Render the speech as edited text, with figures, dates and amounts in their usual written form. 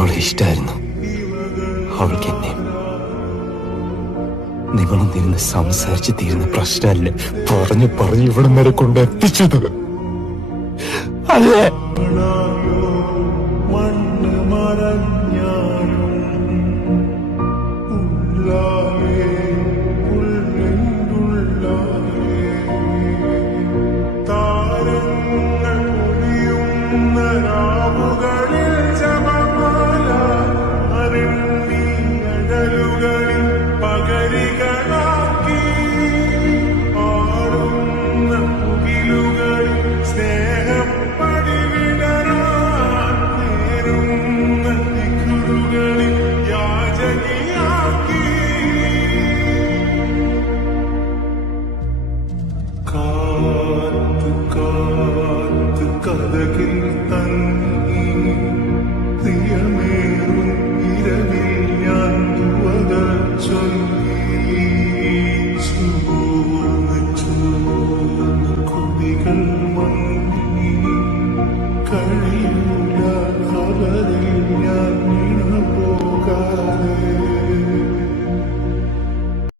അവളെ ഇഷ്ടായിരുന്നു, അവൾക്ക് എന്നെ. നിങ്ങളൊന്നിരുന്ന് സംസാരിച്ച് തീരുന്ന പ്രശ്നമല്ല പറഞ്ഞു ഇവിടെ വരെ കൊണ്ടെത്തിച്ചത് അല്ലേ? താരങ്ങൾ